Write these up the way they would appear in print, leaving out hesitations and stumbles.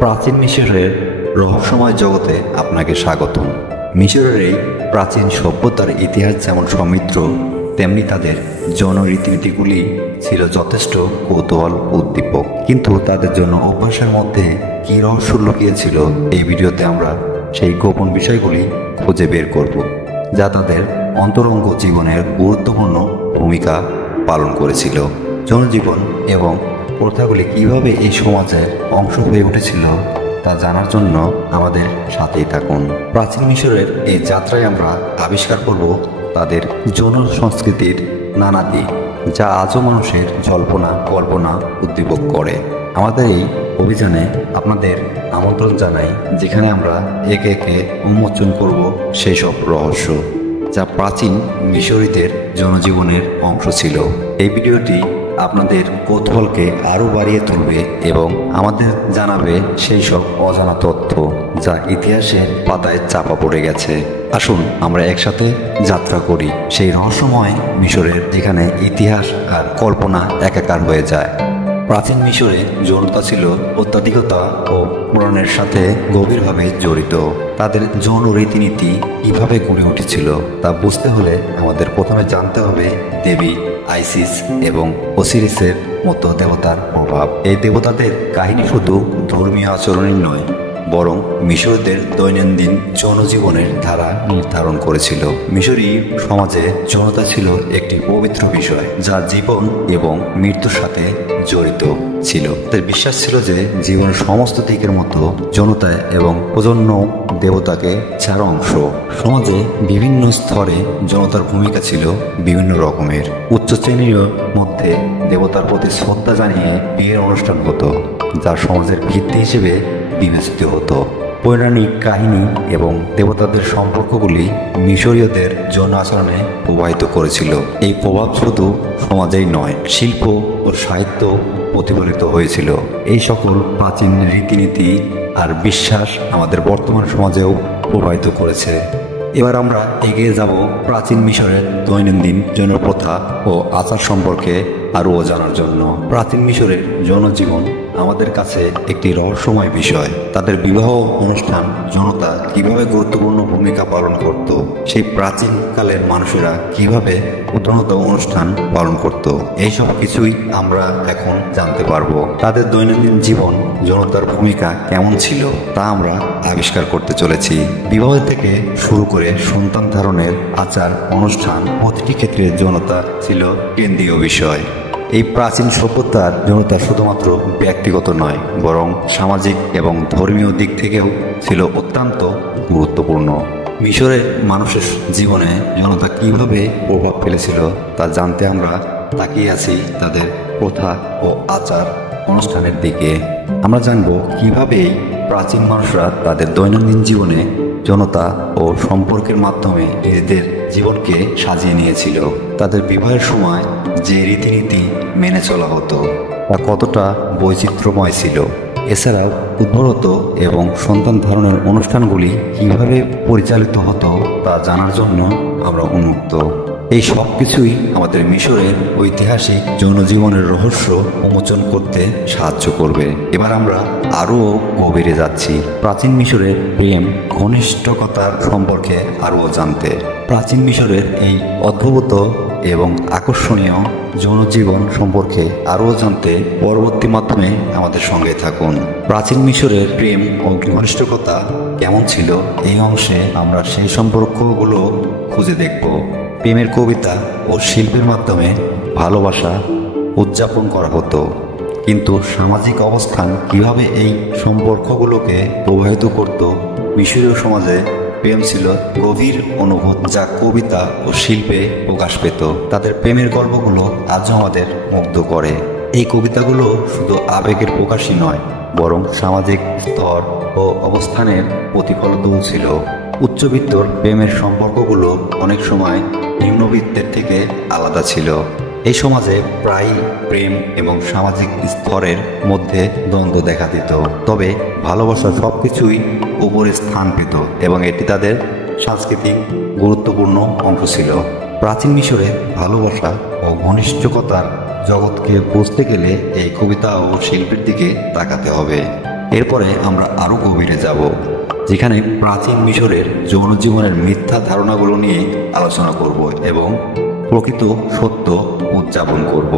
প্রাচীন মিশরের রহস্যময় জগতে আপনাকে স্বাগতম। মিশরের এই প্রাচীন সভ্যতার ইতিহাস যেমন সমৃদ্ধ, তেমনি তাদের যৌন রীতিনীতিগুলি ছিল যথেষ্ট কৌতূহল উদ্দীপক। কিন্তু তাদের জন্য অভ্যাসের মধ্যে কী রহস্য লুকিয়েছিল, এই ভিডিওতে আমরা সেই গোপন বিষয়গুলি খুঁজে বের করব, যা তাদের অন্তরঙ্গ জীবনের গুরুত্বপূর্ণ ভূমিকা পালন করেছিল। জনজীবন এবং প্রথাগুলি কিভাবে এই সমাজের অংশ হয়ে উঠেছিল তা জানার জন্য আমাদের সাথেই থাকুন। প্রাচীন মিশরের এই যাত্রায় আমরা আবিষ্কার করব তাদের যৌন সংস্কৃতির নানা দিক, যা আজও মানুষের কল্পনা উদ্দীপক করে। আমাদের এই অভিযানে আপনাদের আমন্ত্রণ জানাই, যেখানে আমরা একে একে উন্মোচন করব সেই সব রহস্য যা প্রাচীন মিশরীদের জনজীবনের অংশ ছিল। এই ভিডিওটি আপনাদের কৌতূহলকে আরও বাড়িয়ে তুলবে এবং আমাদের জানাবে সেই সব অজানা তথ্য যা ইতিহাসের পাতায় চাপা পড়ে গেছে। আসুন আমরা একসাথে যাত্রা করি সেই রহস্যময় মিশরের, যেখানে ইতিহাস আর কল্পনা একাকার হয়ে যায়। প্রাচীন মিশরে যৌনতা ছিল অত্যাধিকতা ও পুরাণের সাথে গভীরভাবে জড়িত। তাদের যৌন রীতিনীতি কিভাবে গড়ে উঠেছিল তা বুঝতে হলে আমাদের প্রথমে জানতে হবে দেবী আইসিস এবং ওসিরিসের মতো দেবতার প্রভাব। এই দেবতাদের কাহিনী শুধু ধর্মীয় আচরণই নয়, বরং মিশরীয়দের দৈনন্দিন জনজীবনের ধারা নির্ধারণ করেছিল। মিশরী সমাজে যৌনতা ছিল একটি পবিত্র বিষয়, যা জীবন এবং মৃত্যুর সাথে জড়িত ছিল। তাদের বিশ্বাস ছিল যে জীবনের সমস্ত দিকের মতো যৌনতা এবং প্রজন্ম দেবতাকে চার অংশ। সমাজে বিভিন্ন স্তরে যৌনতার ভূমিকা ছিল বিভিন্ন রকমের। উচ্চ শ্রেণীর মধ্যে দেবতার প্রতি শ্রদ্ধা জানিয়ে বিয়ের অনুষ্ঠান হতো, যা সমাজের ভিত্তি হিসেবে বিবেচিত হতো। পৌরাণিক কাহিনী এবং দেবতাদের সম্পর্কগুলি মিশরীয়দের যৌন আচরণে প্রভাবিত করেছিল। এই প্রভাব শুধু সমাজেই নয়, শিল্প ও সাহিত্য প্রতিফলিত হয়েছিল। এই সকল প্রাচীন রীতিনীতি আর বিশ্বাস আমাদের বর্তমান সমাজেও প্রভাবিত করেছে। এবার আমরা এগিয়ে যাব প্রাচীন মিশরের দৈনন্দিন যৌন প্রথা ও আচার সম্পর্কে আরও জানার জন্য। প্রাচীন মিশরের জনজীবন আমাদের কাছে একটি রহস্যময় বিষয়। তাদের বিবাহ অনুষ্ঠান যৌনতা কিভাবে গুরুত্বপূর্ণ ভূমিকা পালন করত, সেই প্রাচীন কালের মানুষেরা কিভাবে উন্নত অনুষ্ঠান পালন করত, এইসব কিছুই আমরা এখন জানতে পারবো। তাদের দৈনন্দিন জীবন যৌনতার ভূমিকা কেমন ছিল তা আমরা আবিষ্কার করতে চলেছি। বিবাহ থেকে শুরু করে সন্তান ধারণের আচার অনুষ্ঠান, প্রতিটি ক্ষেত্রে যৌনতা ছিল কেন্দ্রীয় বিষয়। এই প্রাচীন সভ্যতার যৌনতা শুধুমাত্র ব্যক্তিগত নয়, বরং সামাজিক এবং ধর্মীয় দিক থেকেও ছিল অত্যন্ত গুরুত্বপূর্ণ। মিশরে মানুষের জীবনে যৌনতা কিভাবে প্রভাব ফেলেছিল তা জানতে আমরা তাকিয়ে আছি তাদের প্রথা ও আচার অনুষ্ঠানের দিকে। আমরা জানব কিভাবে প্রাচীন মানুষরা তাদের দৈনন্দিন জীবনে যৌনতা ও সম্পর্কের মাধ্যমে নিজেদের জীবনকে সাজিয়ে নিয়েছিল। তাদের বিবাহের সময় যে রীতিনীতি মেনে চলা হতো তা কতটা বৈচিত্র্যময় ছিল। এছাড়াও উদ্ভরত এবং সন্তান ধারণের অনুষ্ঠানগুলি কিভাবে পরিচালিত হতো তা জানার জন্য আমরা উন্মুক্ত। এই সব কিছুই আমাদের মিশরের ঐতিহাসিক যৌন জীবনের রহস্য উন্মোচন করতে সাহায্য করবে। এবার আমরা আরও গভীরে যাচ্ছি, প্রাচীন মিশরের প্রেম ঘনিষ্ঠতার সম্পর্কে আরও জানতে। প্রাচীন মিশরের এই অদ্ভুত এবং আকর্ষণীয় যৌন জীবন সম্পর্কে আরও জানতে পরবর্তী মাধ্যমে আমাদের সঙ্গে থাকুন। প্রাচীন মিশরের প্রেম ও ঘনিষ্ঠতা কেমন ছিল, এই অংশে আমরা সেই সম্পর্কগুলো খুঁজে দেখব। প্রেমের কবিতা ও শিল্পের মাধ্যমে ভালোবাসা উদযাপন করা হতো, কিন্তু সামাজিক অবস্থান কিভাবে এই সম্পর্কগুলোকে প্রভাবিত করত। মিশরীয় সমাজে প্রেম ছিল গভীর অনুভূতি, যা কবিতা ও শিল্পে প্রকাশ পেত। তাদের প্রেমের গল্পগুলো আজও আমাদের মুগ্ধ করে। এই কবিতাগুলো শুধু আবেগের প্রকাশই নয়, বরং সামাজিক স্তর ও অবস্থানের প্রতিফলিতও ছিল। উচ্চবিত্তর প্রেমের সম্পর্কগুলো অনেক সময় নিম্নবিত্তের থেকে আলাদা ছিল। এই সমাজে প্রায়ই প্রেম এবং সামাজিক স্তরের মধ্যে দ্বন্দ্ব দেখা দিত, তবে ভালোবাসা সবকিছুই উপরে স্থান পেত এবং এটি তাদের সাংস্কৃতিক গুরুত্বপূর্ণ অংশ ছিল। প্রাচীন মিশরে ভালোবাসা ও ঘনিষ্ঠতার জগৎকে বুঝতে গেলে এই কবিতা ও শিল্পের দিকে তাকাতে হবে। এরপরে আমরা আরও গভীরে যাব, যেখানে প্রাচীন মিশরের যৌন জীবনের মিথ্যা ধারণাগুলো নিয়ে আলোচনা করব এবং প্রকৃত সত্য উদযাপন করব।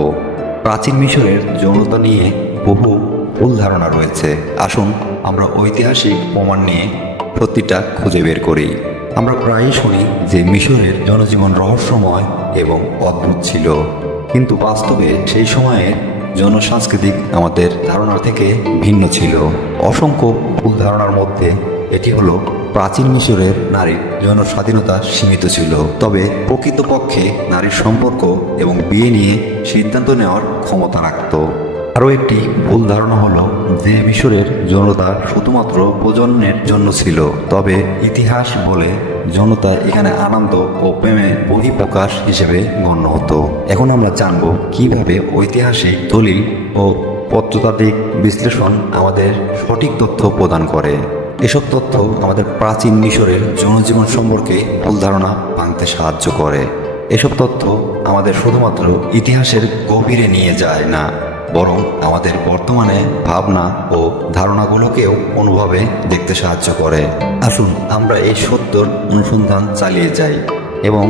প্রাচীন মিশরের যৌনতা নিয়ে বহু ভুল ধারণা রয়েছে। আসুন আমরা ঐতিহাসিক প্রমাণ নিয়ে সত্যিটা খুঁজে বের করি। আমরা প্রায়ই শুনি যে মিশরের জনজীবন রহস্যময় এবং অদ্ভুত ছিল, কিন্তু বাস্তবে সেই সময়ের জনসাংস্কৃতিক আমাদের ধারণা থেকে ভিন্ন ছিল। অসংখ্য ভুল ধারণার মধ্যে এটি হলো প্রাচীন মিশরের নারীর যৌন স্বাধীনতা সীমিত ছিল, তবে প্রকৃতপক্ষে নারীর সম্পর্ক এবং বিয়ে নিয়ে সিদ্ধান্ত নেওয়ার ক্ষমতা রাখত। আরও একটি ভুল ধারণা হলো যে মিশরের যৌনতা শুধুমাত্র প্রজননের জন্য ছিল, তবে ইতিহাস বলে যৌনতা এখানে আনন্দ ও প্রেমের বহিঃপ্রকাশ হিসেবে গণ্য হতো। এখন আমরা জানব কিভাবে ঐতিহাসিক দলিল ও প্রত্নতাত্ত্বিক বিশ্লেষণ আমাদের সঠিক তথ্য প্রদান করে। এসব তথ্য আমাদের প্রাচীন মিশরের যৌনজীবন সম্পর্কে ভুল ধারণা ভাঙতে সাহায্য করে। এসব তথ্য আমাদের শুধুমাত্র ইতিহাসের গভীরে নিয়ে যায় না, বরং আমাদের বর্তমানে ভাবনা ও ধারণাগুলোকেও অনুভবে দেখতে সাহায্য করে। আসুন আমরা এই সত্যর অনুসন্ধান চালিয়ে যাই এবং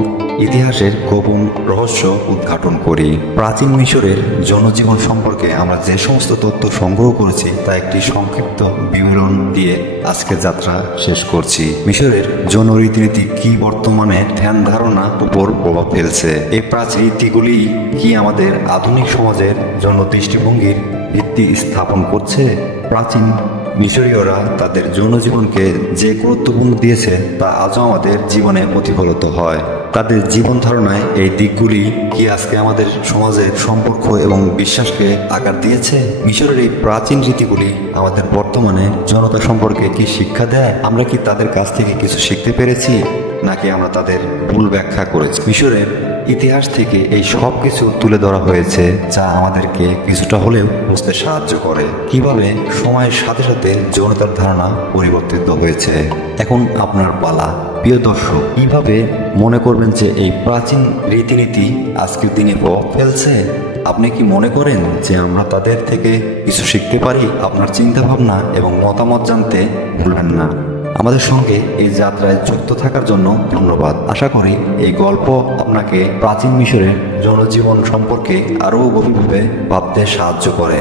ইতিহাসের গোপন রহস্য উদ্ঘাটন করি। প্রাচীন মিশরের জনজীবন সম্পর্কে আমরা যে সমস্ত তথ্য সংগ্রহ করেছি তা একটি সংক্ষিপ্ত বিবরণ দিয়ে আজকের যাত্রা শেষ করছি। মিশরের যৌন রীতিনীতি কি বর্তমানে ধ্যান ধারণা উপর প্রভাব ফেলছে? এই প্রাচীন রীতিগুলি কি আমাদের আধুনিক সমাজের জন্য দৃষ্টিভঙ্গির ভিত্তি স্থাপন করছে? প্রাচীন মিশরীয়রা তাদের যৌন জীবনকে যে গুরুত্বপূর্ণ দিয়েছে তা আজও আমাদের জীবনে প্রতিফলিত হয়। তাদের জীবন ধারণায় এই দিকগুলি কি আজকে আমাদের সমাজের সম্পর্ক এবং বিশ্বাসকে আকার দিয়েছে? মিশরের এই প্রাচীন রীতিগুলি আমাদের বর্তমানে জনতা সম্পর্কে কি শিক্ষা দেয়? আমরা কি তাদের কাছ থেকে কিছু শিখতে পেরেছি, নাকি আমরা তাদের ভুল ব্যাখ্যা করেছি? মিশরের ইতিহাস থেকে এই সব কিছু তুলে ধরা হয়েছে, যা আমাদেরকে কিছুটা হলেও বুঝতে সাহায্য করে কিভাবে সময়ের সাথে সাথে যৌনতার ধারণা পরিবর্তিত হয়েছে। এখন আপনার পালা। প্রিয় দর্শক, কিভাবে মনে করবেন যে এই প্রাচীন রীতিনীতি আজকের দিনে প্রভাব ফেলছে? আপনি কি মনে করেন যে আমরা তাদের থেকে কিছু শিখতে পারি? আপনার চিন্তা ভাবনা এবং মতামত জানতে ভুলবেন না। আমাদের সঙ্গে এই যাত্রায় যুক্ত থাকার জন্য ধন্যবাদ। আশা করি এই গল্প আপনাকে প্রাচীন মিশরের জনজীবন সম্পর্কে আরও গভীরভাবে ভাবতে সাহায্য করে।